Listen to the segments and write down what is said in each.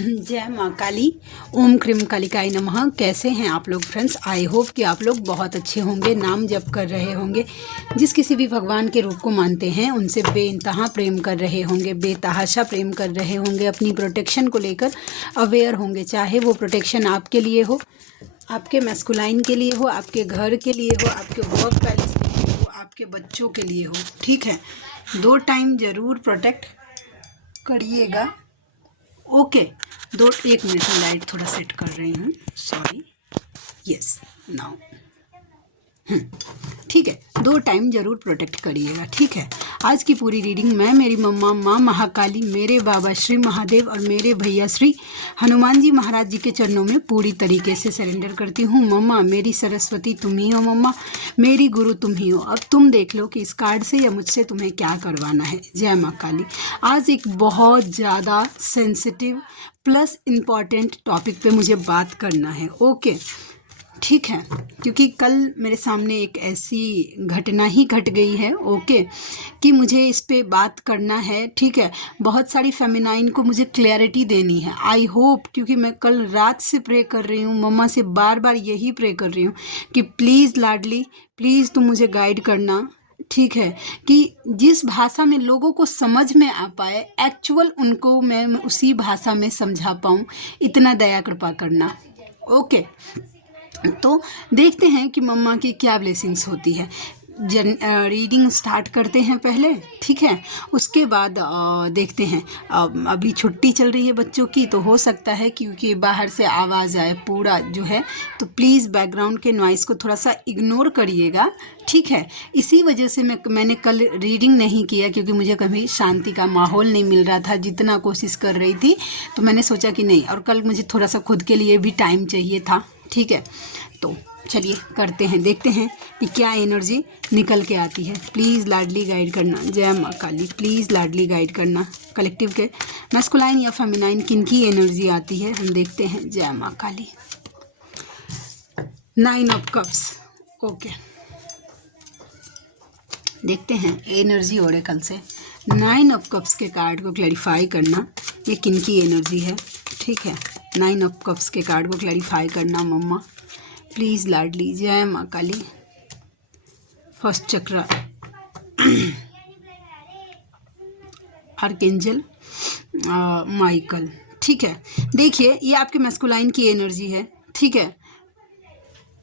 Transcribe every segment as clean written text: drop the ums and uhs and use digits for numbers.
जय माँ काली। ओम क्रीम कालिकाय नमः। कैसे हैं आप लोग फ्रेंड्स? आई होप कि आप लोग बहुत अच्छे होंगे, नाम जप कर रहे होंगे, जिस किसी भी भगवान के रूप को मानते हैं उनसे बेइंतहा प्रेम कर रहे होंगे, बेतहाशा प्रेम कर रहे होंगे, अपनी प्रोटेक्शन को लेकर अवेयर होंगे। चाहे वो प्रोटेक्शन आपके लिए हो, आपके मैस्कुलाइन के लिए हो, आपके घर के लिए हो, आपके वर्क पैलेस के लिए हो, आपके बच्चों के लिए हो। ठीक है, 2 टाइम ज़रूर प्रोटेक्ट करिएगा। ओके, 1 मिनट में लाइट थोड़ा सेट कर रही हूँ, सॉरी। यस, नाउ ठीक है, 2 टाइम ज़रूर प्रोटेक्ट करिएगा। ठीक है, आज की पूरी रीडिंग मैं, मेरी मम्मा माँ महाकाली, मेरे बाबा श्री महादेव और मेरे भैया श्री हनुमान जी महाराज जी के चरणों में पूरी तरीके से सरेंडर करती हूँ। मम्मा मेरी सरस्वती तुम ही हो, मम्मा मेरी गुरु तुम ही हो। अब तुम देख लो कि इस कार्ड से या मुझसे तुम्हें क्या करवाना है। जय माँ काली। आज एक बहुत ज़्यादा सेंसिटिव प्लस इम्पॉर्टेंट टॉपिक पे मुझे बात करना है। ओके, ठीक है, क्योंकि कल मेरे सामने एक ऐसी घटना ही घट गई है, ओके, कि मुझे इस पे बात करना है। ठीक है, बहुत सारी फेमिनाइन को मुझे क्लैरिटी देनी है। आई होप, क्योंकि मैं कल रात से प्रे कर रही हूँ, मम्मा से बार बार यही प्रे कर रही हूँ कि प्लीज़ लाडली, प्लीज़ तुम मुझे गाइड करना। ठीक है, कि जिस भाषा में लोगों को समझ में आ पाए, एक्चुअल उनको मैं उसी भाषा में समझा पाऊँ, इतना दया कृपा करना। ओके, तो देखते हैं कि मम्मा की क्या ब्लेसिंग्स होती है। रीडिंग स्टार्ट करते हैं पहले, ठीक है, उसके बाद देखते हैं। अभी छुट्टी चल रही है बच्चों की, तो हो सकता है क्योंकि बाहर से आवाज़ आए पूरा जो है, तो प्लीज़ बैकग्राउंड के नॉइज़ को थोड़ा सा इग्नोर करिएगा। ठीक है, इसी वजह से मैंने कल रीडिंग नहीं किया, क्योंकि मुझे कभी शांति का माहौल नहीं मिल रहा था। जितना कोशिश कर रही थी, तो मैंने सोचा कि नहीं, और कल मुझे थोड़ा सा खुद के लिए भी टाइम चाहिए था। ठीक है, तो चलिए करते हैं, देखते हैं कि क्या एनर्जी निकल के आती है। प्लीज़ लाडली गाइड करना। जय माँ काली, प्लीज़ लाडली गाइड करना। कलेक्टिव के मैस्कुलाइन या फेमिनाइन किन की एनर्जी आती है, हम देखते हैं। जय माँ काली। 9 ऑफ कप्स। ओके, देखते हैं एनर्जी ओरेकल से 9 ऑफ कप्स के कार्ड को क्लैरिफाई करना, ये किन की एनर्जी है। ठीक है, 9 ऑफ कप्स के कार्ड को क्लैरिफाई करना मम्मा, प्लीज़ लाडली। जय माँ काली। फर्स्ट चक्र आर्कएंजल माइकल। ठीक है, देखिए ये आपके मैस्कुलाइन की एनर्जी है। ठीक है,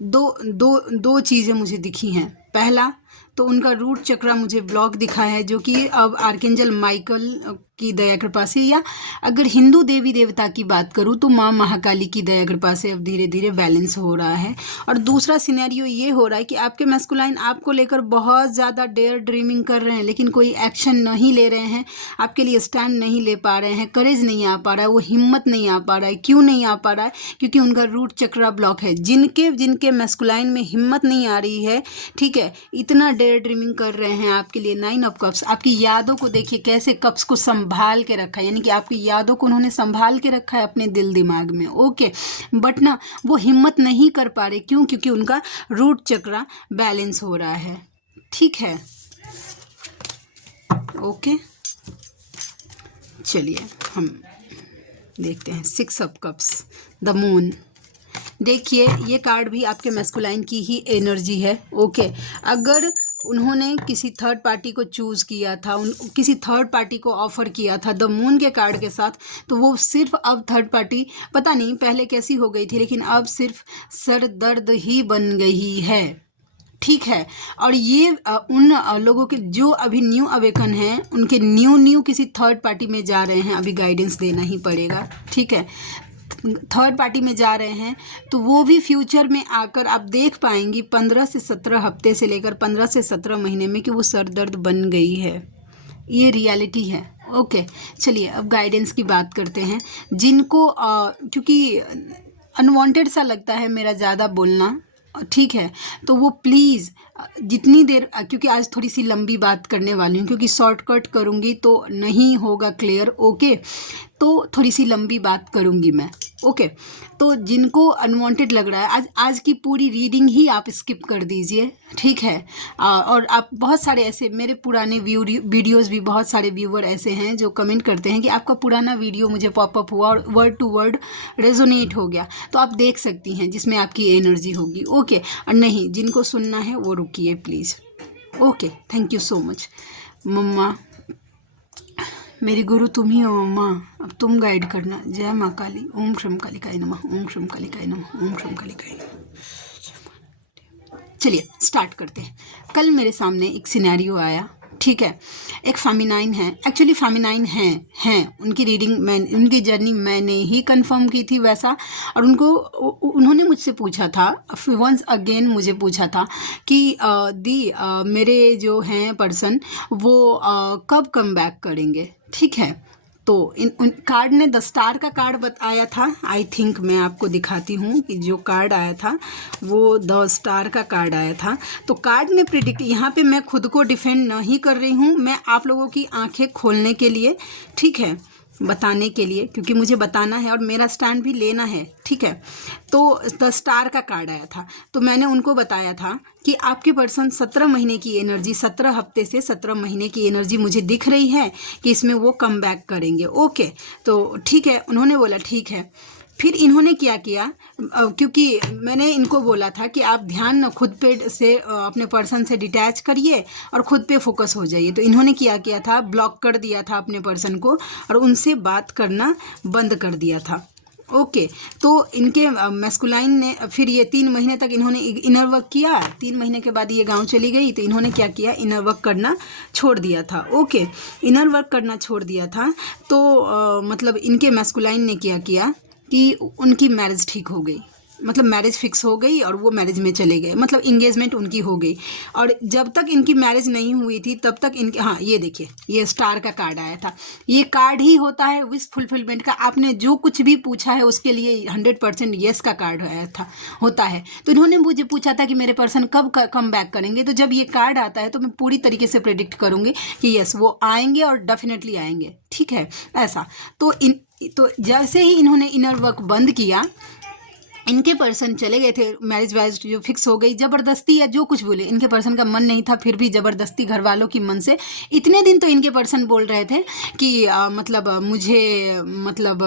दो चीज़ें मुझे दिखी हैं। पहला तो उनका रूट चक्र मुझे ब्लॉक दिखा है, जो कि अब आर्कएंजल माइकल की दया कृपा से, या अगर हिंदू देवी देवता की बात करूँ तो माँ महाकाली की दया कृपा से अब धीरे धीरे बैलेंस हो रहा है। और दूसरा सिनेरियो ये हो रहा है कि आपके मैस्कुलाइन आपको लेकर बहुत ज़्यादा डेयर ड्रीमिंग कर रहे हैं, लेकिन कोई एक्शन नहीं ले रहे हैं, आपके लिए स्टैंड नहीं ले पा रहे हैं, करेज नहीं आ पा रहा है, वो हिम्मत नहीं आ पा रहा है। क्यों नहीं आ पा रहा है? क्योंकि उनका रूट चक्र ब्लॉक है। जिनके मैस्कुलाइन में हिम्मत नहीं आ रही है, ठीक है, इतना डेयर ड्रीमिंग कर रहे हैं आपके लिए। 9 ऑफ कप्स, आपकी यादों को देखिए कैसे कप्स को संभाल के रखा है, यानी कि आपकी यादों को उन्होंने संभाल के रखा है अपने दिल दिमाग में। ओके, बट ना वो हिम्मत नहीं कर पा रहे। क्यों? क्योंकि उनका रूट चक्र बैलेंस हो रहा है। ठीक है, ओके, चलिए हम देखते हैं 6 ऑफ कप्स, द मून। देखिए ये कार्ड भी आपके मैस्कुलाइन की ही एनर्जी है। ओके, अगर उन्होंने किसी थर्ड पार्टी को चूज़ किया था, किसी थर्ड पार्टी को ऑफ़र किया था द मून के कार्ड के साथ, तो वो सिर्फ अब थर्ड पार्टी पता नहीं पहले कैसी हो गई थी, लेकिन अब सिर्फ सर दर्द ही बन गई है। ठीक है, और ये उन लोगों के जो अभी न्यू अवेकन हैं, उनके न्यू किसी थर्ड पार्टी में जा रहे हैं, अभी गाइडेंस देना ही पड़ेगा। ठीक है, थर्ड पार्टी में जा रहे हैं, तो वो भी फ्यूचर में आकर आप देख पाएंगी 15 से 17 हफ्ते से लेकर 15 से 17 महीने में कि वो सर दर्द बन गई है। ये रियलिटी है। ओके, चलिए अब गाइडेंस की बात करते हैं। जिनको क्योंकि अनवांटेड सा लगता है मेरा ज़्यादा बोलना, ठीक है, तो वो प्लीज़ जितनी देर, क्योंकि आज थोड़ी सी लंबी बात करने वाली हूँ, क्योंकि शॉर्टकट करूँगी तो नहीं होगा क्लियर। ओके, तो थोड़ी सी लंबी बात करूँगी मैं। ओके। तो जिनको अनवांटेड लग रहा है, आज की पूरी रीडिंग ही आप स्किप कर दीजिए, ठीक है। और आप बहुत सारे ऐसे मेरे पुराने वीडियोस भी बहुत सारे व्यूवर ऐसे हैं जो कमेंट करते हैं कि आपका पुराना वीडियो मुझे पॉपअप हुआ और वर्ड टू वर्ड रेजोनेट हो गया, तो आप देख सकती हैं जिसमें आपकी एनर्जी होगी, ओके। और नहीं, जिनको सुनना है वो रुकिए please, okay. Thank you so much मम्मा, मेरी गुरु तुम ही हो मम्मा, अब तुम गाइड करना। जय माँ काली। ओम श्रम कालिकाय नमः, ओम श्रम कालिकाय नमः, ओम श्रम कालिकाय नमः। चलिए स्टार्ट करते हैं। कल मेरे सामने एक सिनेरियो आया, ठीक है। एक फेमिनाइन है, एक्चुअली फेमिनाइन हैं उनकी रीडिंग मैं, उनकी जर्नी मैंने ही कंफर्म की थी वैसा। और उन्होंने मुझसे पूछा था, वंस अगेन मुझे पूछा था कि मेरे जो हैं पर्सन वो कब कम बैक करेंगे, ठीक है। तो उन कार्ड ने 10 स्टार का कार्ड बताया था। आई थिंक मैं आपको दिखाती हूँ कि जो कार्ड आया था वो 10 स्टार का कार्ड आया था। तो कार्ड ने प्रिडिक्ट, यहाँ पे मैं खुद को डिफेंड नहीं कर रही हूँ, मैं आप लोगों की आंखें खोलने के लिए, ठीक है, बताने के लिए, क्योंकि मुझे बताना है और मेरा स्टैंड भी लेना है, ठीक है। तो 10 स्टार का कार्ड आया था, तो मैंने उनको बताया था कि आपके पर्सन 17 महीने की एनर्जी, 17 हफ्ते से 17 महीने की एनर्जी मुझे दिख रही है कि इसमें वो कम बैक करेंगे, ओके। तो ठीक है, उन्होंने बोला ठीक है। फिर इन्होंने क्या किया, क्योंकि मैंने इनको बोला था कि आप ध्यान खुद पे से अपने पर्सन से डिटैच करिए और खुद पे फोकस हो जाइए। तो इन्होंने क्या किया था, ब्लॉक कर दिया था अपने पर्सन को और उनसे बात करना बंद कर दिया था, ओके। तो इनके मैस्कुलाइन ने फिर ये 3 महीने तक इन्होंने इनर वर्क किया। 3 महीने के बाद ये गांव चली गई, तो इन्होंने क्या किया, इनर वर्क करना छोड़ दिया था, ओके। इनर वर्क करना छोड़ दिया था, तो मतलब इनके मैस्कुलाइन ने क्या किया कि उनकी मैरिज ठीक हो गई, मतलब मैरिज फिक्स हो गई और वो मैरिज में चले गए, मतलब इंगेजमेंट उनकी हो गई। और जब तक इनकी मैरिज नहीं हुई थी तब तक इनके, हाँ ये देखिए, ये स्टार का कार्ड आया था। ये कार्ड ही होता है विश फुलफिलमेंट का। आपने जो कुछ भी पूछा है उसके लिए 100% येस का कार्ड आया था, होता है। तो इन्होंने मुझे पूछा था कि मेरे पर्सन कब कम बैक करेंगे, तो जब ये कार्ड आता है तो मैं पूरी तरीके से प्रेडिक्ट करूँगी कि यस वो आएंगे और डेफिनेटली आएंगे, ठीक है, ऐसा। तो जैसे ही इन्होंने इनर वर्क बंद किया, इनके पर्सन चले गए थे, मैरिज वैरिज जो फिक्स हो गई, ज़बरदस्ती या जो कुछ बोले, इनके पर्सन का मन नहीं था, फिर भी ज़बरदस्ती घर वालों की मन से। इतने दिन तो इनके पर्सन बोल रहे थे कि मतलब मुझे, मतलब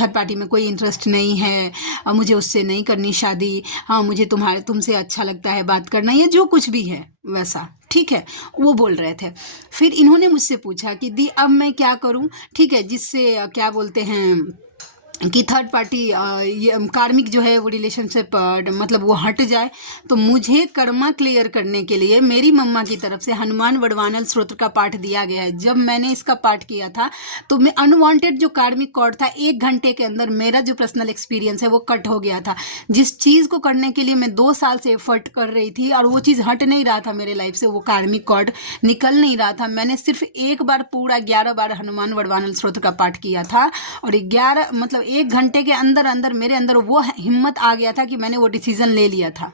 थर्ड पार्टी में कोई इंटरेस्ट नहीं है, मुझे उससे नहीं करनी शादी, हाँ मुझे तुमसे अच्छा लगता है बात करना, या जो कुछ भी है वैसा, ठीक है, वो बोल रहे थे। फिर इन्होंने मुझसे पूछा कि दी अब मैं क्या करूं, ठीक है, जिससे क्या बोलते हैं कि थर्ड पार्टी ये कार्मिक जो है वो रिलेशनशिप मतलब वो हट जाए। तो मुझे कर्मा क्लियर करने के लिए मेरी मम्मा की तरफ से हनुमान वरदानल स्तोत्र का पाठ दिया गया है। जब मैंने इसका पाठ किया था तो मैं अनवांटेड जो कार्मिक कॉर्ड था 1 घंटे के अंदर मेरा जो पर्सनल एक्सपीरियंस है वो कट हो गया था। जिस चीज़ को करने के लिए मैं 2 साल से एफर्ट कर रही थी और वो चीज़ हट नहीं रहा था मेरे लाइफ से, वो कार्मिक कॉर्ड निकल नहीं रहा था। मैंने सिर्फ एक बार पूरा 11 बार हनुमान वरदानल स्तोत्र का पाठ किया था और 11 मतलब 1 घंटे के अंदर अंदर मेरे अंदर वो हिम्मत आ गया था कि मैंने वो डिसीजन ले लिया था,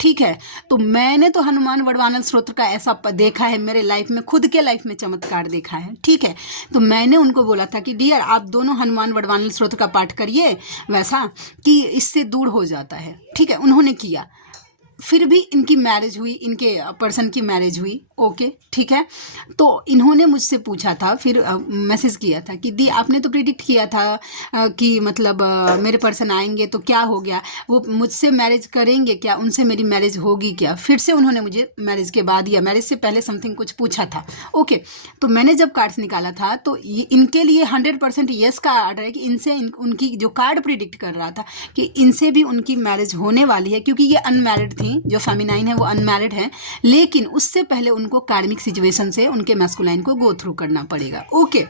ठीक है। तो मैंने तो हनुमान वरदानल स्तोत्र का ऐसा देखा है मेरे लाइफ में, खुद के लाइफ में चमत्कार देखा है, ठीक है। तो मैंने उनको बोला था कि डियर आप दोनों हनुमान वरदानल स्तोत्र का पाठ करिए वैसा कि इससे दूर हो जाता है, ठीक है। उन्होंने किया, फिर भी इनकी मैरिज हुई, इनके पर्सन की मैरिज हुई, ओके, ठीक है। तो इन्होंने मुझसे पूछा था, फिर मैसेज किया था कि दी आपने तो प्रिडिक्ट किया था कि मतलब मेरे पर्सन आएंगे तो क्या हो गया, वो मुझसे मैरिज करेंगे क्या, उनसे मेरी मैरिज होगी क्या। फिर से उन्होंने मुझे मैरिज के बाद या मैरिज से पहले समथिंग कुछ पूछा था, ओके। तो मैंने जब कार्ड्स निकाला था तो ये इनके लिए 100% येस का आर्डर है कि इनसे उनकी जो कार्ड प्रिडिक्ट कर रहा था कि इनसे भी उनकी मैरिज होने वाली है, क्योंकि ये अनमैरिड थी, जो फेमिनाइन है वो अनमैरिड है, लेकिन उससे पहले उनको कार्मिक सिचुएशन से उनके मैस्कुलाइन को गो थ्रू करना पड़ेगा, ओके।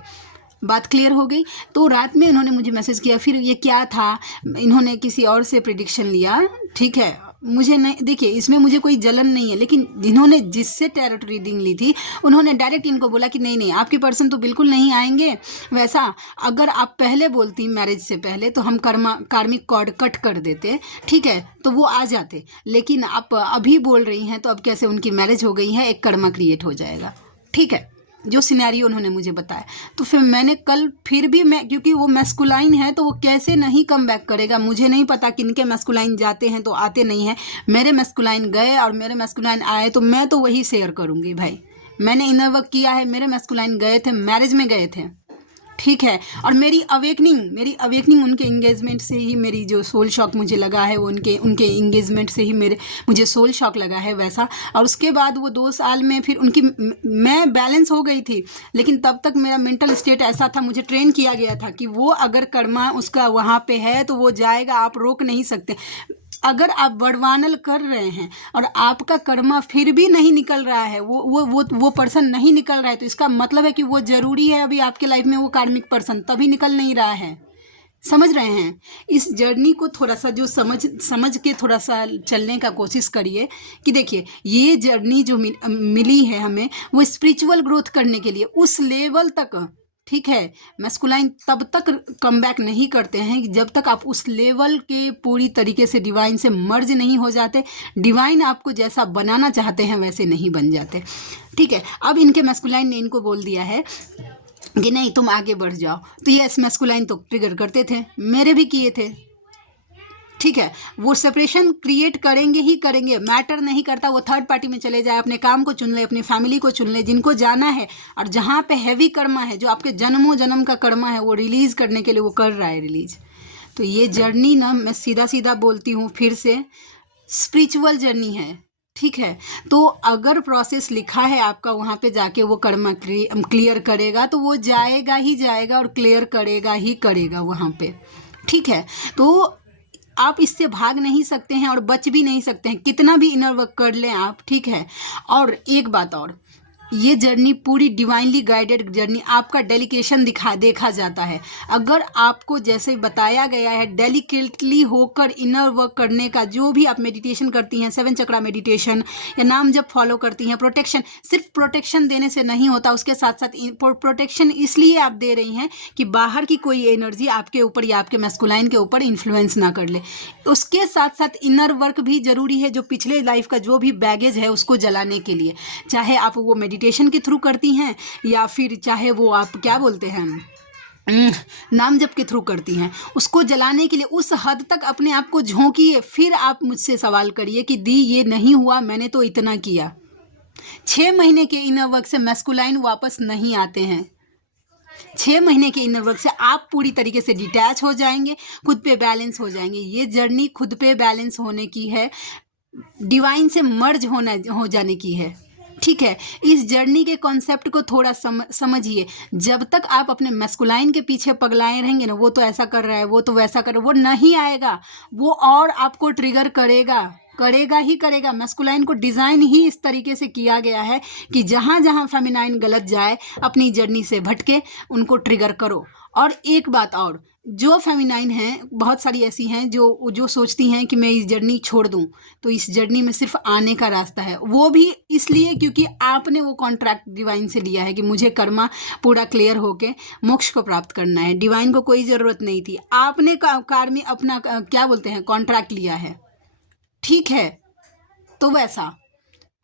बात क्लियर हो गई। तो रात में इन्होंने मुझे मैसेज किया, फिर ये क्या था, इन्होंने किसी और से प्रिडिक्शन लिया, ठीक है। मुझे नहीं, देखिए इसमें मुझे कोई जलन नहीं है, लेकिन जिन्होंने जिससे टैरो रीडिंग ली थी उन्होंने डायरेक्ट इनको बोला कि नहीं नहीं आपके पर्सन तो बिल्कुल नहीं आएंगे वैसा। अगर आप पहले बोलती मैरिज से पहले तो हम कार्मिक कॉर्ड कट कर देते, ठीक है, तो वो आ जाते। लेकिन आप अभी बोल रही हैं तो अब कैसे उनकी मैरिज हो गई है, एक कर्मा क्रिएट हो जाएगा, ठीक है। जो सिनेरियो उन्होंने मुझे बताया। तो फिर मैंने कल फिर भी मैं, क्योंकि वो मैस्कुलाइन है तो वो कैसे नहीं कम बैक करेगा, मुझे नहीं पता किनके मैस्कुलाइन जाते हैं तो आते नहीं हैं। मेरे मैस्कुलाइन गए और मेरे मैस्कुलाइन आए तो मैं तो वही शेयर करूँगी भाई। मैंने इनर वर्क किया है, मेरे मैस्कुलाइन गए थे, मैरिज में गए थे, ठीक है। और मेरी अवेकनिंग उनके इंगेजमेंट से ही, मेरी जो सोल शॉक मुझे लगा है वो उनके इंगेजमेंट से ही मुझे सोल शॉक लगा है वैसा। और उसके बाद वो 2 साल में फिर मैं बैलेंस हो गई थी, लेकिन तब तक मेरा मेंटल स्टेट ऐसा था, मुझे ट्रेन किया गया था कि वो अगर कर्मा उसका वहाँ पे है तो वो जाएगा, आप रोक नहीं सकते। अगर आप बड़वानल कर रहे हैं और आपका कर्मा फिर भी नहीं निकल रहा है, वो पर्सन नहीं निकल रहा है, तो इसका मतलब है कि वो ज़रूरी है अभी आपके लाइफ में वो कार्मिक पर्सन, तभी निकल नहीं रहा है। समझ रहे हैं? इस जर्नी को थोड़ा सा जो समझ के थोड़ा सा चलने का कोशिश करिए कि देखिए ये जर्नी जो मिली है हमें, वो स्पिरिचुअल ग्रोथ करने के लिए उस लेवल तक, ठीक है। मैस्कुलाइन तब तक कम बैक नहीं करते हैं जब तक आप उस लेवल के पूरी तरीके से डिवाइन से मर्ज नहीं हो जाते। डिवाइन आपको जैसा बनाना चाहते हैं वैसे नहीं बन जाते, ठीक है। अब इनके मैस्कुलाइन ने इनको बोल दिया है कि नहीं तुम आगे बढ़ जाओ, तो ये मैस्कुलाइन तो ट्रिगर करते थे, मेरे भी किए थे, ठीक है। वो सेपरेशन क्रिएट करेंगे ही करेंगे, मैटर नहीं करता वो थर्ड पार्टी में चले जाए, अपने काम को चुन ले, अपनी फैमिली को चुन ले, जिनको जाना है। और जहाँ पे हैवी कर्मा है, जो आपके जन्मों जन्म का कर्मा है, वो रिलीज़ करने के लिए वो कर रहा है रिलीज। तो ये जर्नी ना, मैं सीधा सीधा बोलती हूँ फिर से, स्पिरिचुअल जर्नी है, ठीक है। तो अगर प्रोसेस लिखा है आपका, वहाँ पे जाके वो कर्मा क्लियर करेगा तो वो जाएगा ही जाएगा और क्लियर करेगा ही करेगा वहाँ पे, ठीक है। तो आप इससे भाग नहीं सकते हैं और बच भी नहीं सकते हैं, कितना भी इनर वर्क कर लें आप, ठीक है। और एक बात और, ये जर्नी पूरी डिवाइनली गाइडेड जर्नी, आपका डेलिकेशन देखा जाता है। अगर आपको जैसे बताया गया है डेलिकेटली होकर इनर वर्क करने का, जो भी आप मेडिटेशन करती हैं, 7 चक्रा मेडिटेशन या नाम जब फॉलो करती हैं, प्रोटेक्शन, सिर्फ प्रोटेक्शन देने से नहीं होता, उसके साथ साथ प्रोटेक्शन इसलिए आप दे रही हैं कि बाहर की कोई एनर्जी आपके ऊपर या आपके मैस्कुलाइन के ऊपर इन्फ्लुएंस ना कर ले। उसके साथ साथ इनर वर्क भी ज़रूरी है, जो पिछले लाइफ का जो भी बैगेज है उसको जलाने के लिए, चाहे आप वो मेडिटेशन के थ्रू करती हैं या फिर चाहे वो आप क्या बोलते हैं नाम जप के थ्रू करती हैं, उसको जलाने के लिए उस हद तक अपने आप को झोंकिए। फिर आप मुझसे सवाल करिए कि दी ये नहीं हुआ, मैंने तो इतना किया। 6 महीने के इनर वर्क से मैस्कुलाइन वापस नहीं आते हैं। 6 महीने के इनर वर्क से आप पूरी तरीके से डिटैच हो जाएंगे, खुद पे बैलेंस हो जाएंगे। ये जर्नी खुद पे बैलेंस होने की है, डिवाइन से मर्ज हो जाने की है, ठीक है। इस जर्नी के कॉन्सेप्ट को थोड़ा समझिए। जब तक आप अपने मैस्कुलाइन के पीछे पगलाए रहेंगे ना, वो तो ऐसा कर रहा है, वो तो वैसा कर रहा है, वो नहीं आएगा, वो और आपको ट्रिगर करेगा ही करेगा। मैस्कुलाइन को डिज़ाइन ही इस तरीके से किया गया है कि जहाँ जहाँ फेमिनाइन गलत जाए, अपनी जर्नी से भटके, उनको ट्रिगर करो। और एक बात और, जो फेमिनाइन हैं, बहुत सारी ऐसी हैं जो सोचती हैं कि मैं इस जर्नी छोड़ दूं, तो इस जर्नी में सिर्फ आने का रास्ता है। वो भी इसलिए क्योंकि आपने वो कॉन्ट्रैक्ट डिवाइन से लिया है कि मुझे कर्मा पूरा क्लियर होके मोक्ष को प्राप्त करना है। डिवाइन को कोई ज़रूरत नहीं थी, आपने कार में अपना क्या बोलते हैं कॉन्ट्रैक्ट लिया है, ठीक है। तो वैसा,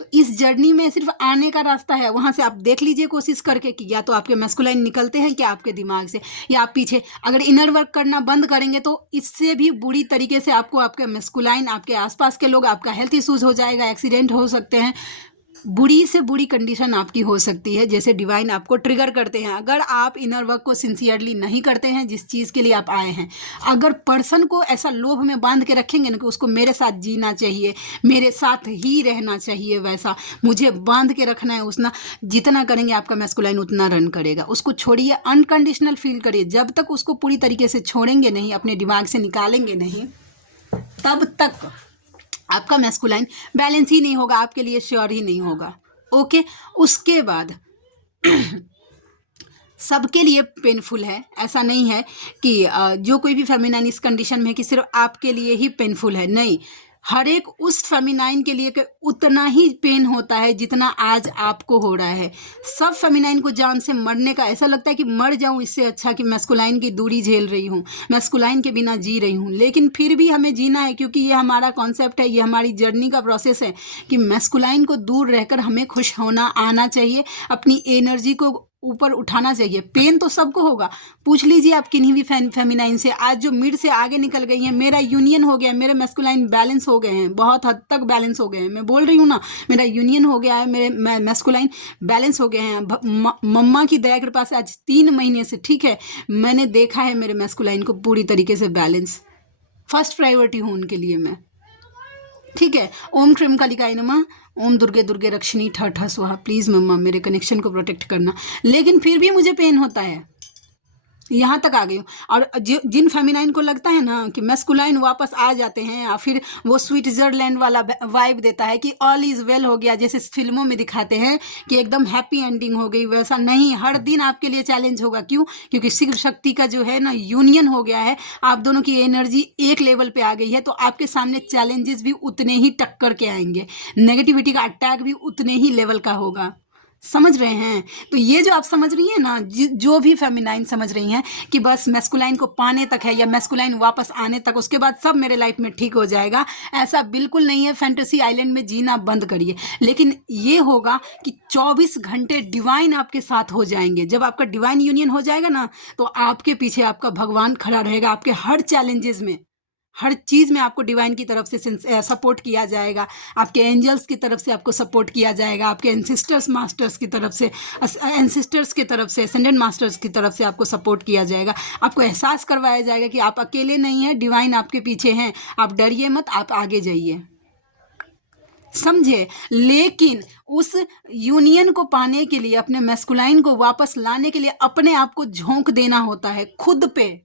तो इस जर्नी में सिर्फ आने का रास्ता है। वहाँ से आप देख लीजिए कोशिश करके कि या तो आपके मैस्कुलाइन निकलते हैं क्या आपके दिमाग से, या आप पीछे अगर इनर वर्क करना बंद करेंगे तो इससे भी बुरी तरीके से आपको आपके मैस्कुलाइन, आपके आसपास के लोग, आपका हेल्थ इश्यूज हो जाएगा, एक्सीडेंट हो सकते हैं, बुरी से बुरी कंडीशन आपकी हो सकती है, जैसे डिवाइन आपको ट्रिगर करते हैं अगर आप इनर वर्क को सिंसियरली नहीं करते हैं जिस चीज़ के लिए आप आए हैं। अगर पर्सन को ऐसा लोभ में बांध के रखेंगे ना कि उसको मेरे साथ जीना चाहिए, मेरे साथ ही रहना चाहिए, वैसा मुझे बांध के रखना है, उसना जितना करेंगे आपका मैस्कुलाइन उतना रन करेगा। उसको छोड़िए, अनकंडीशनल फील करिए। जब तक उसको पूरी तरीके से छोड़ेंगे नहीं, अपने दिमाग से निकालेंगे नहीं, तब तक आपका मैस्कुलाइन बैलेंस ही नहीं होगा, आपके लिए श्योर ही नहीं होगा, ओके। उसके बाद सबके लिए पेनफुल है, ऐसा नहीं है कि जो कोई भी फेमिनाइन इस कंडीशन में है कि सिर्फ आपके लिए ही पेनफुल है, नहीं। हर एक उस फेमिनाइन के लिए कि उतना ही पेन होता है जितना आज आपको हो रहा है। सब फेमिनाइन को जान से मरने का ऐसा लगता है कि मर जाऊं, इससे अच्छा कि मैस्कुलाइन की दूरी झेल रही हूं, मैस्कुलाइन के बिना जी रही हूं। लेकिन फिर भी हमें जीना है, क्योंकि ये हमारा कॉन्सेप्ट है, ये हमारी जर्नी का प्रोसेस है कि मैस्कुलाइन को दूर रहकर हमें खुश होना आना चाहिए, अपनी एनर्जी को ऊपर उठाना चाहिए। पेन तो सबको होगा, पूछ लीजिए आप किन्हीं भी फेमिनाइन से, आज जो मिड से आगे निकल गई हैं, मेरा यूनियन हो गया, मेरे मैस्कुलाइन बैलेंस हो गए हैं, बहुत हद तक बैलेंस हो गए हैं। मैं बोल रही हूँ ना, मेरा यूनियन हो गया है, मेरे मैस्कुलाइन बैलेंस हो गए हैं। मम्मा की दया कृपा से आज 3 महीने से, ठीक है, मैंने देखा है मेरे मैस्कुलाइन को पूरी तरीके से बैलेंस। फर्स्ट प्रायोरिटी हूँ उनके लिए मैं, ठीक है। ओम क्रीम कालिकाय नमः, ओम दुर्गे दुर्गे रक्षिणी ठ ठ स्वाहा। प्लीज़ मम्मा मेरे कनेक्शन को प्रोटेक्ट करना। लेकिन फिर भी मुझे पेन होता है, यहाँ तक आ गई हूँ। और जिन फेमिनाइन को लगता है ना कि मैस्कुलाइन वापस आ जाते हैं या फिर वो स्विट्जरलैंड वाला वाइब देता है कि ऑल इज़ वेल हो गया, जैसे फिल्मों में दिखाते हैं कि एकदम हैप्पी एंडिंग हो गई, वैसा नहीं। हर दिन आपके लिए चैलेंज होगा। क्यों? क्योंकि शिव शक्ति का जो है ना यूनियन हो गया है, आप दोनों की एनर्जी एक लेवल पे आ गई है, तो आपके सामने चैलेंजेस भी उतने ही टक्कर के आएंगे, नेगेटिविटी का अटैक भी उतने ही लेवल का होगा। समझ रहे हैं? तो ये जो आप समझ रही हैं ना, जो भी फेमिनाइन समझ रही हैं कि बस मैस्कुलाइन को पाने तक है या मैस्कुलाइन वापस आने तक, उसके बाद सब मेरे लाइफ में ठीक हो जाएगा, ऐसा बिल्कुल नहीं है। फैंटेसी आइलैंड में जीना बंद करिए। लेकिन ये होगा कि 24 घंटे डिवाइन आपके साथ हो जाएंगे। जब आपका डिवाइन यूनियन हो जाएगा ना, तो आपके पीछे आपका भगवान खड़ा रहेगा। आपके हर चैलेंजेस में, हर चीज़ में आपको डिवाइन की तरफ से सपोर्ट किया जाएगा, आपके एंजल्स की तरफ से आपको सपोर्ट किया जाएगा, आपके एंसिस्टर्स मास्टर्स की तरफ से, एंसिस्टर्स की तरफ से, असेंडेंट मास्टर्स की तरफ से आपको सपोर्ट किया जाएगा। आपको एहसास करवाया जाएगा कि आप अकेले नहीं हैं, डिवाइन आपके पीछे हैं, आप डरिए मत, आप आगे जाइए। समझे? लेकिन उस यूनियन को पाने के लिए, अपने मैस्कुलाइन को वापस लाने के लिए अपने आप को झोंक देना होता है खुद पे।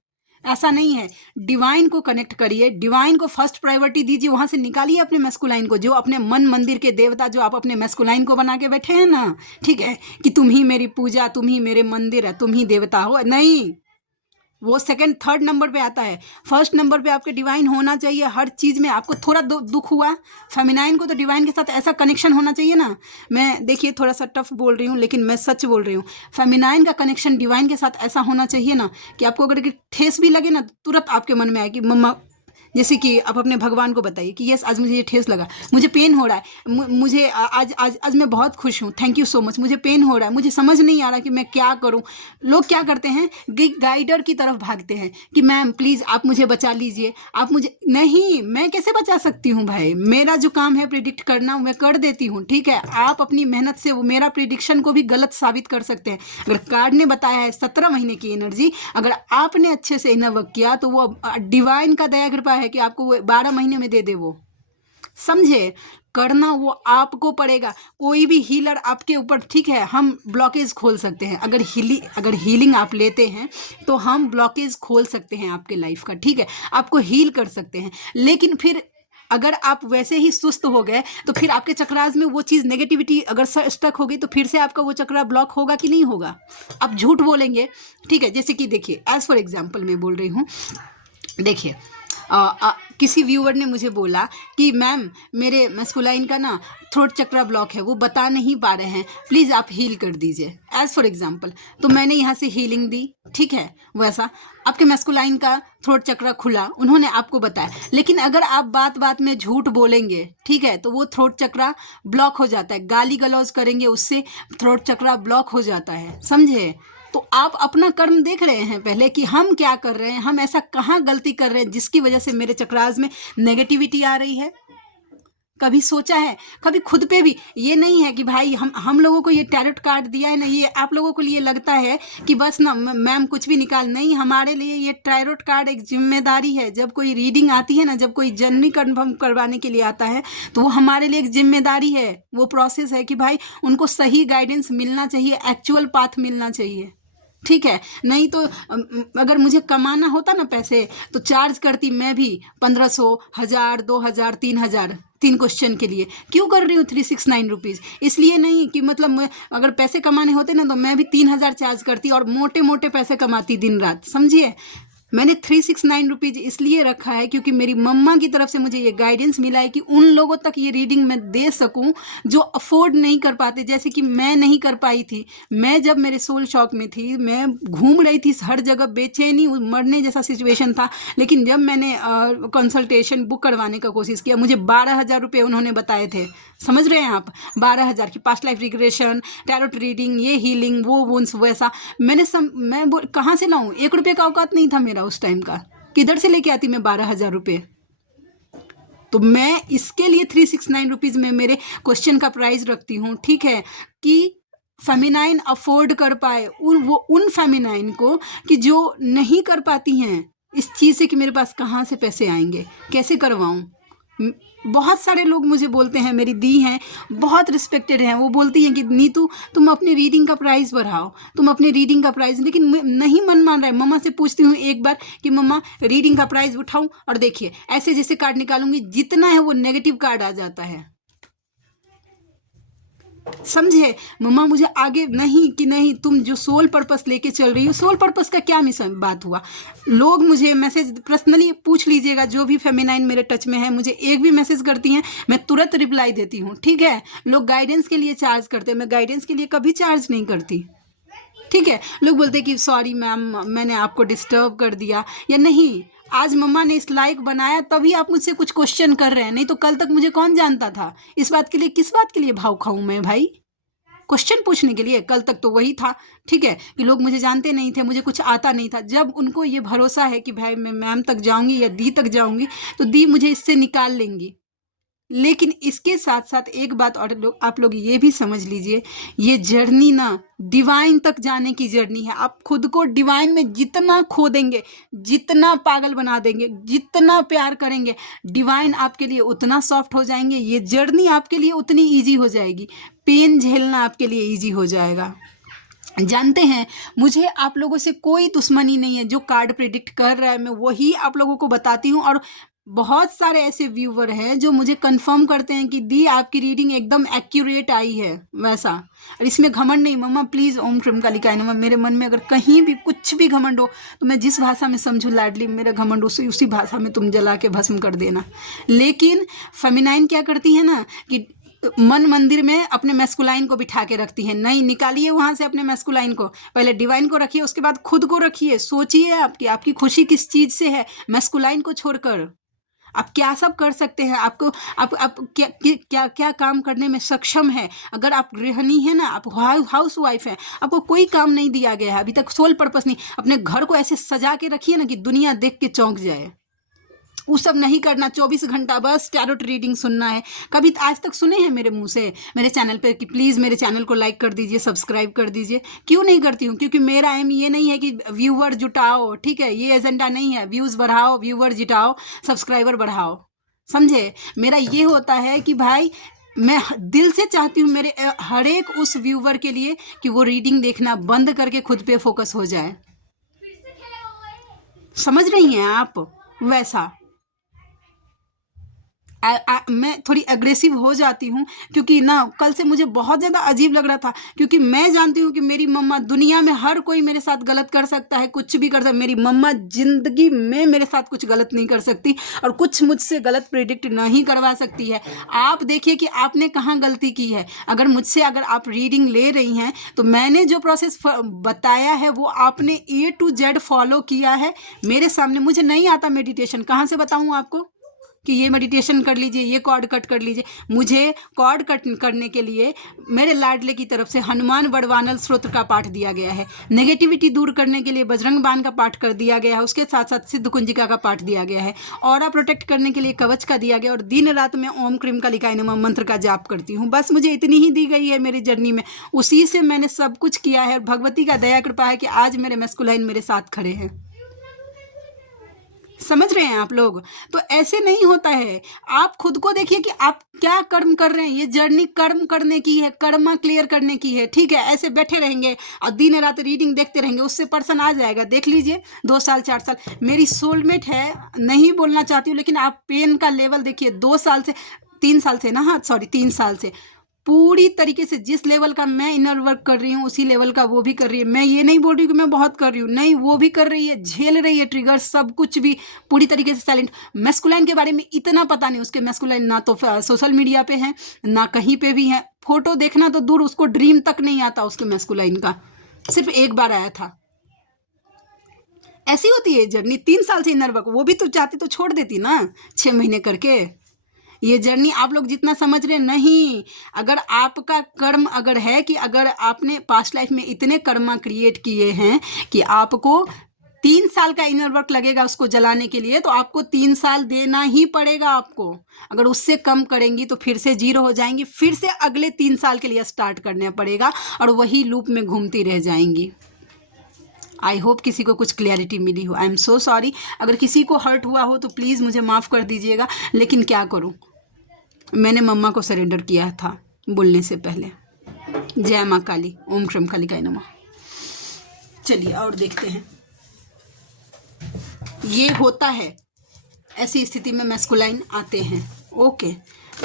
ऐसा नहीं है। डिवाइन को कनेक्ट करिए, डिवाइन को फर्स्ट प्रायोरिटी दीजिए, वहां से निकालिए अपने मैस्कुलाइन को, जो अपने मन मंदिर के देवता जो आप अपने मैस्कुलाइन को बना के बैठे हैं ना, ठीक है, कि तुम ही मेरी पूजा, तुम ही मेरे मंदिर है, तुम ही देवता हो। नहीं, वो सेकंड थर्ड नंबर पे आता है। फर्स्ट नंबर पे आपके डिवाइन होना चाहिए हर चीज़ में। आपको थोड़ा दुख हुआ, फेमिनाइन को तो डिवाइन के साथ ऐसा कनेक्शन होना चाहिए ना। मैं देखिए थोड़ा सा टफ बोल रही हूँ, लेकिन मैं सच बोल रही हूँ। फेमिनाइन का कनेक्शन डिवाइन के साथ ऐसा होना चाहिए ना कि आपको अगर ठेस भी लगे ना, तुरंत आपके मन में आए कि मम्मा, जैसे कि आप अपने भगवान को बताइए कि यस आज मुझे ये ठेस लगा, मुझे पेन हो रहा है, मुझे आज आज आज मैं बहुत खुश हूँ, थैंक यू सो मच, मुझे पेन हो रहा है, मुझे समझ नहीं आ रहा कि मैं क्या करूँ। लोग क्या करते हैं, गाइडर की तरफ भागते हैं कि मैम प्लीज़ आप मुझे बचा लीजिए, आप मुझे। नहीं, मैं कैसे बचा सकती हूँ भाई? मेरा जो काम है प्रिडिक्ट करना, मैं कर देती हूँ, ठीक है। आप अपनी मेहनत से वो मेरा प्रिडिक्शन को भी गलत साबित कर सकते हैं। अगर कार्ड ने बताया है 17 महीने की एनर्जी, अगर आपने अच्छे से इनर वर्क किया तो वो डिवाइन का दया कृपा है कि आपको वो 12 महीने में दे दे। वो समझे? करना वो आपको पड़ेगा। कोई भी हीलर आपके ऊपर, ठीक है, हम ब्लॉकेज खोल सकते हैं। अगर हीलिंग आप लेते हैं तो हम ब्लॉकेज खोल सकते हैं आपके लाइफ का, ठीक है, आपको हील कर सकते हैं। लेकिन फिर अगर आप वैसे ही सुस्त हो गए तो फिर आपके चक्रास में वो चीज़ नेगेटिविटी अगर स्टक हो गई तो फिर से आपका वो चक्रा ब्लॉक होगा कि नहीं होगा? आप झूठ बोलेंगे, ठीक है। जैसे कि देखिए, एज फॉर एग्जाम्पल मैं बोल रही हूँ, देखिए किसी व्यूअर ने मुझे बोला कि मैम मेरे मैस्कुलाइन का ना थ्रोट चक्रा ब्लॉक है, वो बता नहीं पा रहे हैं, प्लीज़ आप हील कर दीजिए, एज फॉर एग्जांपल। तो मैंने यहाँ से हीलिंग दी, ठीक है। वैसा आपके मैस्कुलाइन का थ्रोट चक्रा खुला, उन्होंने आपको बताया। लेकिन अगर आप बात बात में झूठ बोलेंगे, ठीक है, तो वो थ्रोट चक्रा ब्लॉक हो जाता है। गाली गलौज करेंगे, उससे थ्रोट चक्रा ब्लॉक हो जाता है, समझे? तो आप अपना कर्म देख रहे हैं पहले कि हम क्या कर रहे हैं, हम ऐसा कहाँ गलती कर रहे हैं जिसकी वजह से मेरे चक्रास में नेगेटिविटी आ रही है? कभी सोचा है? कभी खुद पे भी? ये नहीं है कि भाई हम लोगों को ये टैरोट कार्ड दिया है ना, ये आप लोगों को लिए लगता है कि बस ना मैम कुछ भी निकाल, नहीं, हमारे लिए ये टैरोट कार्ड एक जिम्मेदारी है। जब कोई रीडिंग आती है ना, जब कोई जर्नी कन्फर्म करवाने के लिए आता है, तो वो हमारे लिए एक जिम्मेदारी है, वो प्रोसेस है कि भाई उनको सही गाइडेंस मिलना चाहिए, एक्चुअल पाथ मिलना चाहिए, ठीक है। नहीं तो अगर मुझे कमाना होता ना पैसे, तो चार्ज करती मैं भी 1500, 1000, 2000, 3000 3 क्वेश्चन के लिए। क्यों कर रही हूँ 369 रुपीज़? इसलिए नहीं कि मतलब अगर पैसे कमाने होते ना तो मैं भी 3000 चार्ज करती और मोटे मोटे पैसे कमाती दिन रात, समझिए। मैंने 369 रुपीज़ इसलिए रखा है क्योंकि मेरी मम्मा की तरफ से मुझे ये गाइडेंस मिला है कि उन लोगों तक ये रीडिंग मैं दे सकूं जो अफोर्ड नहीं कर पाते, जैसे कि मैं नहीं कर पाई थी। मैं जब मेरे सोल शॉक में थी, मैं घूम रही थी हर जगह, बेचैनी मरने जैसा सिचुएशन था। लेकिन जब मैंने कंसल्टेशन बुक करवाने का कोशिश किया, मुझे 12,000 रुपये उन्होंने बताए थे। समझ रहे हैं आप? 12,000 की past life regression, tarot reading, ये हीलिंग, वो वुंस, वैसा। मैं कहाँ से लाऊं? 1 रुपये का औकात नहीं था मेरा उस टाइम का। किधर से लेके आती मैं 12,000 रुपये? तो मैं इसके लिए 369 रुपीज़ में मेरे क्वेश्चन का प्राइस रखती हूँ, ठीक है, कि फेमिनाइन अफोर्ड कर पाए उन फेमिनाइन को कि जो नहीं कर पाती हैं इस चीज़ से कि मेरे पास कहाँ से पैसे आएंगे, कैसे करवाऊँ। बहुत सारे लोग मुझे बोलते हैं, मेरी दी हैं, बहुत रिस्पेक्टेड हैं, वो बोलती हैं कि नीतू तुम अपनी रीडिंग का प्राइस बढ़ाओ, तुम अपनी रीडिंग का प्राइस। लेकिन नहीं मन मान रहा है। मम्मा से पूछती हूँ एक बार कि मम्मा रीडिंग का प्राइस उठाऊं, और देखिए ऐसे जैसे कार्ड निकालूंगी जितना है वो नेगेटिव कार्ड आ जाता है। समझे? मम्मा मुझे आगे नहीं कि नहीं, तुम जो सोल पर्पस लेके चल रही हो, सोल पर्पस का क्या मिशन बात हुआ। लोग मुझे मैसेज पर्सनली पूछ लीजिएगा, जो भी फेमिनाइन मेरे टच में है, मुझे एक भी मैसेज करती हैं मैं तुरंत रिप्लाई देती हूँ, ठीक है। लोग गाइडेंस के लिए चार्ज करते हैं, मैं गाइडेंस के लिए कभी चार्ज नहीं करती, ठीक है। लोग बोलते हैं कि सॉरी मैम मैंने आपको डिस्टर्ब कर दिया या नहीं। आज मम्मा ने इस लायक बनाया तभी आप मुझसे कुछ क्वेश्चन कर रहे हैं, नहीं तो कल तक मुझे कौन जानता था। इस बात के लिए किस बात के लिए भाव खाऊं मैं भाई? क्वेश्चन पूछने के लिए। कल तक तो वही था, ठीक है, कि लोग मुझे जानते नहीं थे, मुझे कुछ आता नहीं था। जब उनको ये भरोसा है कि भाई मैं मैम तक जाऊंगी या दी तक जाऊंगी तो दी मुझे इससे निकाल लेंगी। लेकिन इसके साथ साथ एक बात और आप लोग ये भी समझ लीजिए, ये जर्नी ना डिवाइन तक जाने की जर्नी है। आप खुद को डिवाइन में जितना खो देंगे, जितना पागल बना देंगे, जितना प्यार करेंगे, डिवाइन आपके लिए उतना सॉफ्ट हो जाएंगे। ये जर्नी आपके लिए उतनी ईजी हो जाएगी, पेन झेलना आपके लिए ईजी हो जाएगा। जानते हैं, मुझे आप लोगों से कोई दुश्मनी नहीं है। जो कार्ड प्रेडिक्ट कर रहा है मैं वही आप लोगों को बताती हूँ, और बहुत सारे ऐसे व्यूवर हैं जो मुझे कंफर्म करते हैं कि दी आपकी रीडिंग एकदम एक्यूरेट आई है, वैसा। और इसमें घमंड नहीं। मम्मा प्लीज़ ओम क्रीम कालिकाय नमः, मेरे मन में अगर कहीं भी कुछ भी घमंड हो तो मैं जिस भाषा में समझूँ लाडली, मेरा घमंड उसी भाषा में तुम जला के भस्म कर देना। लेकिन फेमिनाइन क्या करती है ना, कि मन मंदिर में अपने मैस्कुलाइन को बिठा के रखती है। नहीं, निकालिए वहाँ से अपने मैस्कुलाइन को, पहले डिवाइन को रखिए, उसके बाद खुद को रखिए। सोचिए आपकी खुशी किस चीज़ से है, मैस्कुलाइन को छोड़कर। आप क्या सब कर सकते हैं, आपको आप क्या क्या काम करने में सक्षम है। अगर आप गृहिणी है ना, आप हाउस वाइफ है, आपको कोई काम नहीं दिया गया है अभी तक, सोल पर्पस नहीं। अपने घर को ऐसे सजा के रखिए ना कि दुनिया देख के चौंक जाए। वो सब नहीं करना। 24 घंटा बस टैरोट रीडिंग सुनना है। कभी आज तक सुने हैं मेरे मुंह से मेरे चैनल पे कि प्लीज़ मेरे चैनल को लाइक कर दीजिए, सब्सक्राइब कर दीजिए? क्यों नहीं करती हूँ? क्योंकि मेरा एम ये नहीं है कि व्यूवर जुटाओ, ठीक है, ये एजेंडा नहीं है। व्यूज़ बढ़ाओ, व्यूवर जुटाओ, सब्सक्राइबर बढ़ाओ, समझे? मेरा ये होता है कि भाई मैं दिल से चाहती हूँ मेरे हर एक उस व्यूवर के लिए कि वो रीडिंग देखना बंद करके खुद पे फोकस हो जाए। समझ रही हैं आप? वैसा मैं थोड़ी एग्रेसिव हो जाती हूँ क्योंकि ना कल से मुझे बहुत ज़्यादा अजीब लग रहा था, क्योंकि मैं जानती हूँ कि मेरी मम्मा, दुनिया में हर कोई मेरे साथ गलत कर सकता है, कुछ भी कर सकता है। मेरी मम्मा ज़िंदगी में मेरे साथ कुछ गलत नहीं कर सकती और कुछ मुझसे गलत प्रेडिक्ट नहीं करवा सकती है। आप देखिए कि आपने कहाँ गलती की है। अगर आप रीडिंग ले रही हैं तो मैंने जो प्रोसेस बताया है वो आपने A to Z फॉलो किया है मेरे सामने। मुझे नहीं आता मेडिटेशन, कहाँ से बताऊँ आपको कि ये मेडिटेशन कर लीजिए, ये कॉर्ड कट कर लीजिए। मुझे कॉर्ड कट करने के लिए मेरे लाडले की तरफ से हनुमान बड़वानल स्तोत्र का पाठ दिया गया है। नेगेटिविटी दूर करने के लिए बजरंग बाण का पाठ कर दिया गया है। उसके साथ साथ सिद्ध कुंजिका का पाठ दिया गया है। ऑरा प्रोटेक्ट करने के लिए कवच का दिया गया, और दिन रात मैं ओम क्रीम कालिकाय नमः मंत्र का जाप करती हूँ। बस मुझे इतनी ही दी गई है मेरी जर्नी में, उसी से मैंने सब कुछ किया है। भगवती का दया कृपा है कि आज मेरे मैस्कुलाइन मेरे साथ खड़े हैं। समझ रहे हैं आप लोग? तो ऐसे नहीं होता है। आप खुद को देखिए कि आप क्या कर्म कर रहे हैं। ये जर्नी कर्म करने की है, कर्मा क्लियर करने की है, ठीक है। ऐसे बैठे रहेंगे और दिन रात रीडिंग देखते रहेंगे, उससे पर्सन आ जाएगा। देख लीजिए 2 साल 4 साल मेरी सोलमेट है, नहीं बोलना चाहती हूँ, लेकिन आप पेन का लेवल देखिए। 2 साल से 3 साल से ना, हाँ सॉरी 3 साल से पूरी तरीके से जिस लेवल का मैं इनर वर्क कर रही हूँ उसी लेवल का वो भी कर रही है। मैं ये नहीं बोल रही हूँ कि मैं बहुत कर रही हूँ, नहीं, वो भी कर रही है, झेल रही है ट्रिगर, सब कुछ भी पूरी तरीके से साइलेंट। मैस्कुलाइन के बारे में इतना पता नहीं, उसके मैस्कुलाइन ना तो सोशल मीडिया पे है ना कहीं पे भी है, फोटो देखना तो दूर, उसको ड्रीम तक नहीं आता उसके मैस्कुलाइन का, सिर्फ एक बार आया था। ऐसी होती है जर्नी। 3 साल से इनर वर्क, वो भी तो चाहती तो छोड़ देती ना 6 महीने करके। ये जर्नी आप लोग जितना समझ रहे नहीं, अगर आपका कर्म अगर है कि अगर आपने पास्ट लाइफ में इतने कर्मा क्रिएट किए हैं कि आपको 3 साल का इनर वर्क लगेगा उसको जलाने के लिए, तो आपको 3 साल देना ही पड़ेगा आपको। अगर उससे कम करेंगी तो फिर से 0 हो जाएंगी, फिर से अगले 3 साल के लिए स्टार्ट करना पड़ेगा और वही लूप में घूमती रह जाएंगी। आई होप किसी को कुछ क्लियरिटी मिली हो। आई एम सो सॉरी, अगर किसी को हर्ट हुआ हो तो प्लीज़ मुझे माफ़ कर दीजिएगा, लेकिन क्या करूं, मैंने मम्मा को सरेंडर किया था बोलने से पहले। जय माँ काली, ओम श्रम कालिकाय नमः। चलिए और देखते हैं। ये होता है, ऐसी स्थिति में मैस्कुलाइन आते हैं। ओके,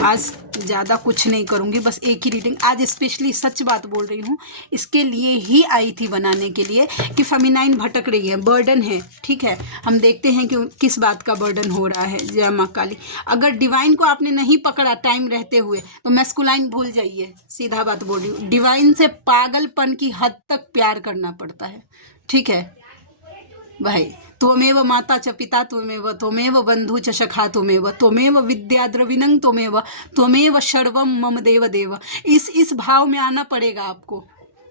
आज ज़्यादा कुछ नहीं करूँगी, बस एक ही रीडिंग आज स्पेशली सच बात बोल रही हूँ, इसके लिए ही आई थी बनाने के लिए कि फेमिनाइन भटक रही है, बर्डन है। ठीक है, हम देखते हैं कि किस बात का बर्डन हो रहा है। जय माँ काली। अगर डिवाइन को आपने नहीं पकड़ा टाइम रहते हुए तो मैस्कुलाइन भूल जाइए, सीधा बात बोल रही हूँ। डिवाइन से पागलपन की हद तक प्यार करना पड़ता है। ठीक है भाई, त्वमेव माता च पिता त्वमेव बंधु च सखा त्वमेव विद्या द्रविणं त्वमेव सर्वं मम देव देव। इस भाव में आना पड़ेगा आपको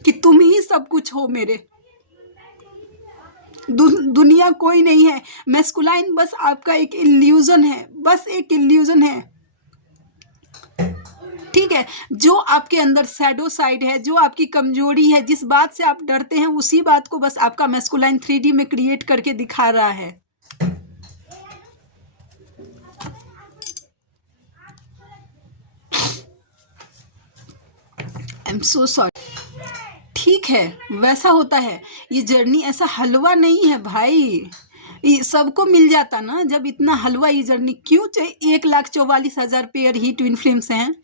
कि तुम ही सब कुछ हो मेरे, दुनिया कोई नहीं है। मैस्कुलाइन बस आपका एक इल्यूजन है, बस एक इल्यूजन है। ठीक है, जो आपके अंदर शैडो साइड है, जो आपकी कमजोरी है, जिस बात से आप डरते हैं, उसी बात को बस आपका मैस्कुलाइन 3D में क्रिएट करके दिखा रहा है। I am so sorry. ठीक है, वैसा होता है। ये जर्नी ऐसा हलवा नहीं है भाई, ये सबको मिल जाता ना। जब इतना हलवा ये जर्नी क्यों चाहिए? 1,44,000 पेयर ही ट्विन फ्लेम्स हैं,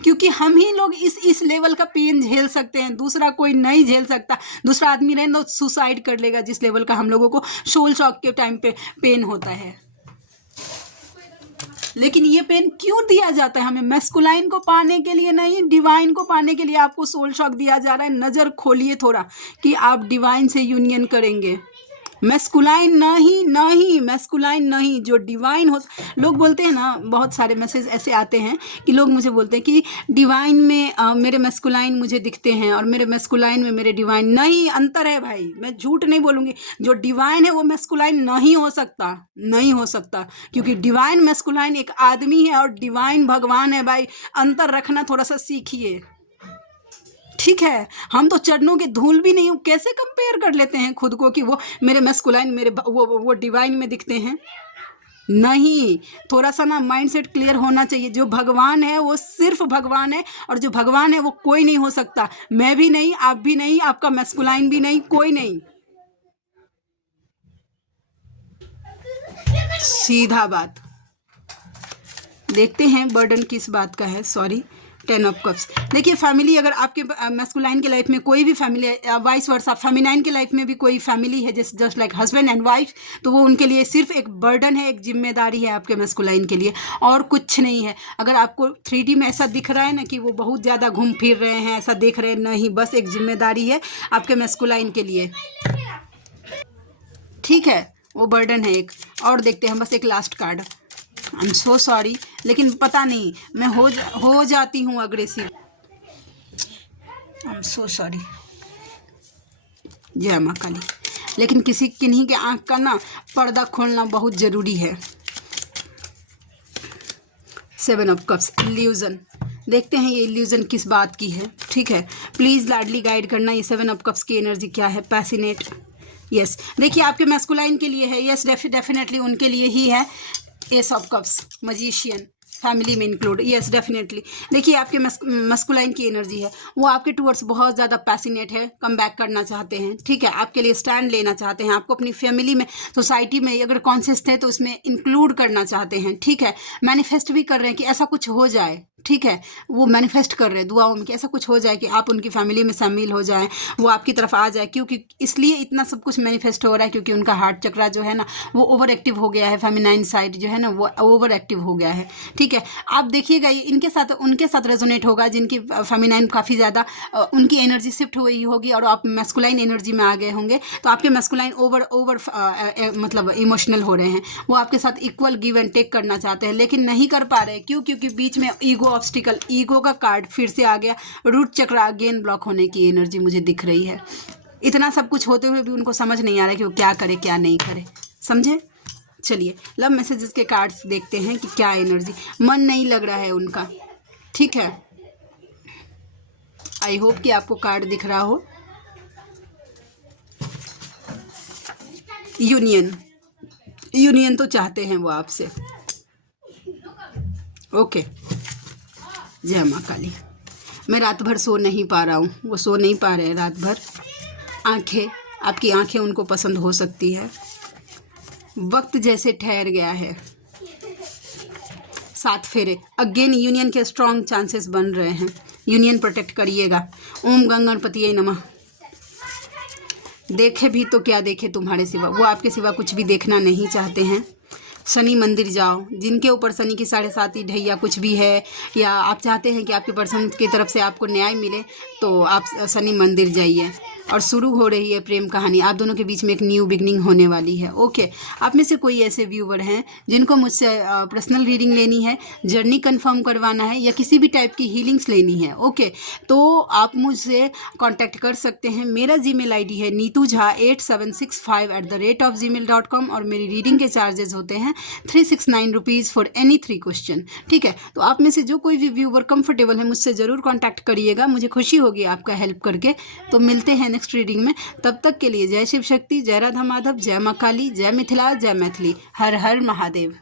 क्योंकि हम ही लोग इस लेवल का पेन झेल सकते हैं, दूसरा कोई नहीं झेल सकता। दूसरा आदमी रहे तो सुसाइड कर लेगा, जिस लेवल का हम लोगों को सोल शॉक के टाइम पे पेन होता है। लेकिन ये पेन क्यों दिया जाता है हमें? मैस्कुलाइन को पाने के लिए नहीं, डिवाइन को पाने के लिए आपको सोल शॉक दिया जा रहा है। नज़र खोलिए थोड़ा कि आप डिवाइन से यूनियन करेंगे। मैस्कुलाइन नहीं, मैस्कुलाइन नहीं, जो डिवाइन हो। लोग बोलते हैं ना, बहुत सारे मैसेज ऐसे आते हैं कि लोग मुझे बोलते हैं कि डिवाइन में मेरे मैस्कुलाइन मुझे दिखते हैं और मेरे मैस्कुलाइन में मेरे डिवाइन। नहीं, अंतर है भाई, मैं झूठ नहीं बोलूँगी। जो डिवाइन है वो मैस्कुलाइन नहीं हो सकता, नहीं हो सकता, क्योंकि डिवाइन मैस्कुलाइन एक आदमी है और डिवाइन भगवान है भाई। अंतर रखना थोड़ा सा सीखिए। ठीक है, हम तो चरणों की धूल भी नहीं, कैसे कंपेयर कर लेते हैं खुद को कि वो मेरे मैस्कुलाइन मेरे वो डिवाइन में दिखते हैं। नहीं, थोड़ा सा ना माइंडसेट क्लियर होना चाहिए। जो भगवान है वो सिर्फ भगवान है, और जो भगवान है वो कोई नहीं हो सकता। मैं भी नहीं, आप भी नहीं, आपका मैस्कुलाइन भी नहीं, कोई नहीं। सीधा बात। देखते हैं बर्डन किस बात का है। Sorry, 10 of cups. देखिए, फैमिली, अगर आपके मैस्कुलाइन के लाइफ में कोई भी फैमिली है, वाइस वर्सा फेमिनाइन के लाइफ में भी कोई फैमिली है just like husband and wife, तो वो उनके लिए सिर्फ एक बर्डन है, एक जिम्मेदारी है आपके मैस्कुलाइन के लिए, और कुछ नहीं है। अगर आपको 3D में ऐसा दिख रहा है ना कि वो बहुत ज़्यादा घूम फिर रहे हैं, ऐसा देख रहे हैं, नहीं, बस एक जिम्मेदारी है आपके मैस्कुलाइन के लिए। ठीक है, वो बर्डन है एक। और देखते हैं बस एक last card. I am so sorry, लेकिन पता नहीं, मैं हो जाती हूँ aggressive. I am so sorry. जय माँ काली। लेकिन किन्हीं के आँख का ना पर्दा खोलना बहुत ज़रूरी है। 7 ऑफ कप्स, इल्यूजन। देखते हैं ये इल्यूजन किस बात की है। ठीक है, प्लीज़ लाडली गाइड करना, ये 7 ऑफ कप्स की एनर्जी क्या है। Passionate, yes. देखिए, आपके मैस्कुलाइन के लिए है, यस, डेफिनेटली उनके लिए ही है। S of cups, magician, family में इंक्लूड, यस, डेफिनेटली। देखिए, आपके मस्कुलाइन की एनर्जी है, वो आपके टूवर्ड्स बहुत ज़्यादा पैसिनेट है, कम बैक करना चाहते हैं। ठीक है, आपके लिए स्टैंड लेना चाहते हैं, आपको अपनी फैमिली में, सोसाइटी में अगर कॉन्शियस थे तो उसमें इंक्लूड करना चाहते हैं। ठीक है, मैनिफेस्ट भी कर रहे हैं कि ऐसा कुछ हो जाए। ठीक है, वो मैनिफेस्ट कर रहे हैं दुआओं में कि ऐसा कुछ हो जाए कि आप उनकी फैमिली में शामिल हो जाएं, वो आपकी तरफ आ जाए, क्योंकि इसलिए इतना सब कुछ मैनिफेस्ट हो रहा है क्योंकि उनका हार्ट चक्रा जो है ना वो ओवर एक्टिव हो गया है, फेमिनाइन साइड जो है ना वो ओवर एक्टिव हो गया है। ठीक है, आप देखिएगा ये इनके साथ उनके साथ रेजोनेट होगा जिनकी फेमिनाइन काफ़ी ज़्यादा उनकी एनर्जी शिफ्ट हुई होगी और आप मैस्कुलाइन एनर्जी में आ गए होंगे, तो आपके मैस्कुलाइन ओवर मतलब इमोशनल हो रहे हैं, वो आपके साथ इक्वल गिव एंड टेक करना चाहते हैं लेकिन नहीं कर पा रहे। क्यों? क्योंकि बीच में ईगो ऑब्स्टिकल, ईगो का कार्ड फिर से आ गया, रूट चक्र अगेन ब्लॉक होने की एनर्जी मुझे दिख रही है। इतना सब कुछ होते हुए भी उनको समझ नहीं आ रहा है कि वो क्या करे क्या नहीं करे, समझे? चलिए लव मैसेजेस के कार्ड्स देखते हैं कि क्या एनर्जी। मन नहीं लग रहा है उनका, ठीक है। आई होप कि आपको कार्ड दिख रहा हो। यूनियन तो चाहते हैं वो आपसे। ओके, जय माँ काली। मैं रात भर सो नहीं पा रहा हूँ, वो सो नहीं पा रहे हैं रात भर। आंखें, आपकी आंखें उनको पसंद हो सकती है। वक्त जैसे ठहर गया है। 7 फेरे, अगेन यूनियन के स्ट्रॉन्ग चांसेस बन रहे हैं। यूनियन प्रोटेक्ट करिएगा। ओम गंगणपति नमः। देखे भी तो क्या देखे तुम्हारे सिवा, वो आपके सिवा कुछ भी देखना नहीं चाहते हैं। शनि मंदिर जाओ, जिनके ऊपर शनि की 7.5 ढैया कुछ भी है, या आप चाहते हैं कि आपके पर्सन की तरफ से आपको न्याय मिले, तो आप शनि मंदिर जाइए। और शुरू हो रही है प्रेम कहानी, आप दोनों के बीच में एक न्यू बिगनिंग होने वाली है। ओके, आप में से कोई ऐसे व्यूवर हैं जिनको मुझसे पर्सनल रीडिंग लेनी है, जर्नी कंफर्म करवाना है, या किसी भी टाइप की हीलिंग्स लेनी है, ओके, तो आप मुझसे कांटेक्ट कर सकते हैं। मेरा जीमेल आईडी है neetujha8765@gmail.com और मेरी रीडिंग के चार्जेस होते हैं 369 रुपीज़ फॉर एनी 3 क्वेश्चन, ठीक है। तो आप में से जो कोई भी व्यूवर कंफर्टेबल है मुझसे ज़रूर कॉन्टैक्ट करिएगा, मुझे खुशी होगी आपका हेल्प करके। तो मिलते हैं नेक्स्ट रीडिंग में, तब तक के लिए जय शिव शक्ति, जय राधा माधव, जय माँ काली, जय मिथिला, जय मैथिली, हर हर महादेव।